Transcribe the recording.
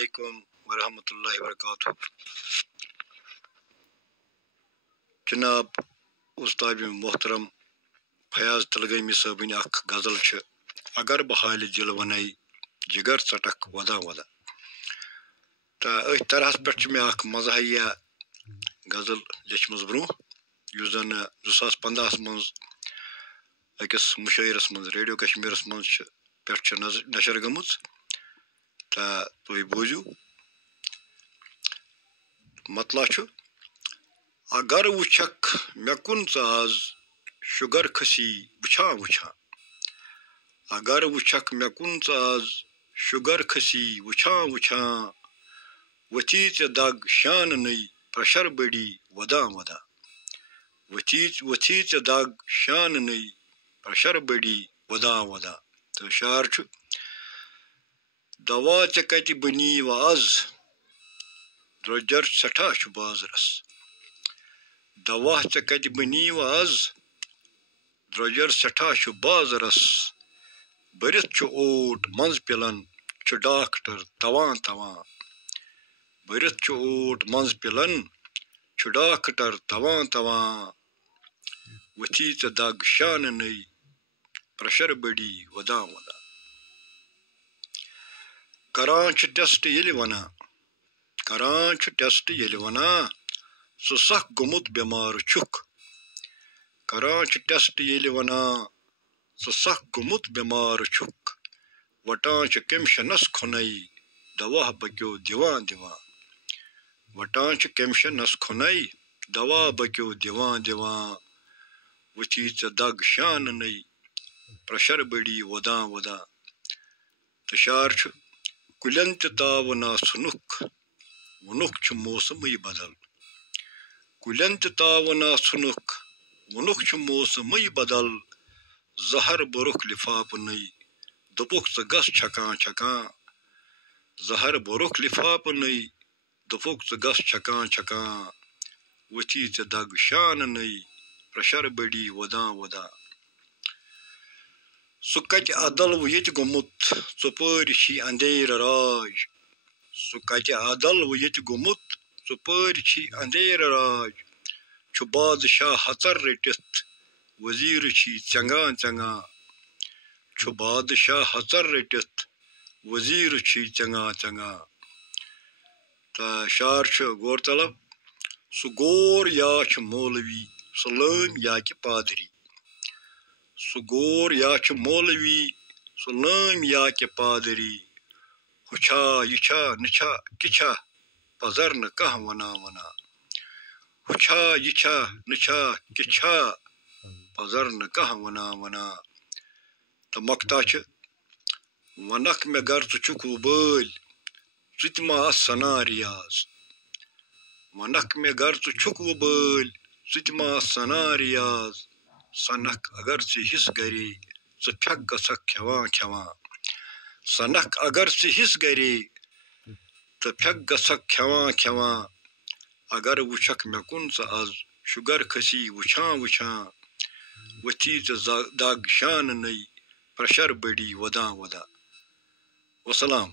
अलैकुम वरहमतुल्लाहि वबरकातुहू। जनाब उस्ताद मोहतरम फयाज तलगमी साहबिन अख गजल छ अगर बहाल दिल वनाई जिगर चटक वदा वदा तो अथ तरह पे मे अख मजहिया गजल लेचमज ब्रो युस जन 2015 मज अकिस मुशायरस मज रेडियो कश्मीरस मज पे नशर गमुच तो तुम बूझू मतला छु अगर वुछक मे कुन आज शुगर खसी वुछा वुछा अगर वुछक मे कुन आज शुगर खसी वुछा वुछा वची दग शान नई प्रशर बड़ी वदा वदा वची दग शान नई प्रशर बड़ी वदा वदा। तो शार छु दवा कत बनी वाज द्रोजर सठा बाजरस दवा कत बनी वाज द्रोजर सठा बाजरस बरित ओट मंज पिलन डॉक्टर तवा तवा बरित ओट मंज पिलन डॉक्टर तवा तवा वची दग शान नई प्रशर बड़ी वदा वदा। करान टेस्ट ये वना करान टेस्ट ये वना सो सख गुमुत बीमार छुक करान टेस्ट ये वना सो सख गुमुत बीमार छुक वटान कमिशनस खुनई दवा बक्यो दिवा दिवा वटान कमिशनस खुनई दवा बक्यो दिवा दिवा वची दग शान नई प्रशर बड़ी वदा वदा। तशार कुलन तावना सुनुख वनुख मौसम बदल कुलन तावना सुनुख वनुख मौसम बदल जहर बरुख लिफाफ नई दुपुख गस छका छका जहर बरुख लिफाफ नई दुपुख गस छका छका वची दग शान नई प्रशर बड़ी वदा वदा। सु कत अदल वो ये गुमुत चुपरी अंधेर राज सु कत अदल वो ये गुमुत चुपरी अंधेर राज छु बादशाह हचर रटित वजीर चंगा चंगा छु बादशाह हचर रटित वजीर चंगा चंगा। तो शार गौर तलब सु गोर या मौलवी सलाम या कि पादरी सु गोर या मौलवी सलाम या कि पादरी हुछा यछा नछा किछा पजर न कह वना वना हुछा यछा नछा किछा पजर न कह वना वना। तो मकता वनक मे गर चुक बल मा सना रियाज वनक मे गर चुक बल मा सना रियाज सनक अगर हिस गरे फेक गसक खेवा खेवा सनक अगर हिस गरे तो फेक गसक खेवा खेवा अगर वुछक मे कुन आज शुगर खसी वुछा वुछा वची दग शान नई प्रशर बड़ी वदा वदा। वसलाम।